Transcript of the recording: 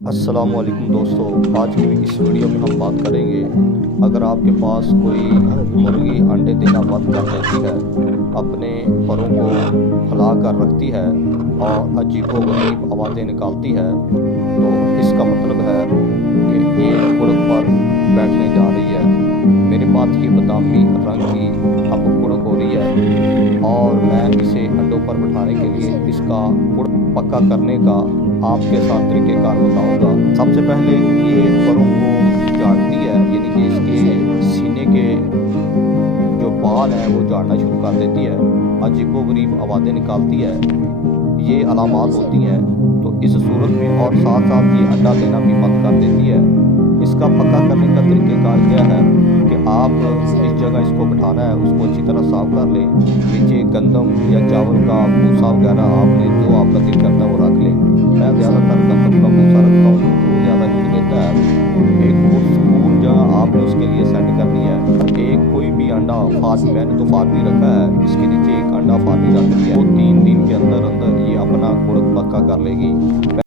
अस्सलाम वालेकुम दोस्तों, आज की इस वीडियो में हम बात करेंगे अगर आपके पास कोई मुर्गी अंडे देना बंद कर देती है, अपने परों को फैला कर रखती है और अजीबोगरीब आवाज़ें निकालती है, तो इसका मतलब है कि ये कुड़क पर बैठने जा रही है। मेरे पास ये बादामी रंग की अब कुड़क हो रही है और मैं इसे अंडों पर बिठाने के लिए इसका कुड़क पक्का करने का आपके साथ तरीक़ेकार बताऊंगा। सबसे पहले ये परों को झाड़ती है, यानी कि इसके सीने के जो बाल हैं वो झाड़ना शुरू कर देती है, अजीबोगरीब आवाज़ें निकालती है। ये अलामात होती हैं। तो इस सूरत में और साथ साथ ये अंडा देना भी बंद कर देती है। इसका पक्का करने का तरीक़ेकार क्या है कि आप जिस जगह इसको बिठाना है उसको अच्छी तरह साफ़ कर लें। नीचे गंदम या चावल का भूसा वगैरह आपने जो आपका दिल करता है वो रख लें। मैं ज़्यादातर गंदम का भूसा रखता हूँ क्योंकि वो ज़्यादा हिट देता है। एक पुरसकून जगह आपने उसके लिए सेट करनी है। एक कोई भी अंडा फार्मी, मैंने तो फार्मी रखा है, इसके नीचे एक अंडा फार्मी रख दिया है। वो 3 दिन के अंदर अंदर ये अपना कुड़क पक्का कर लेगी।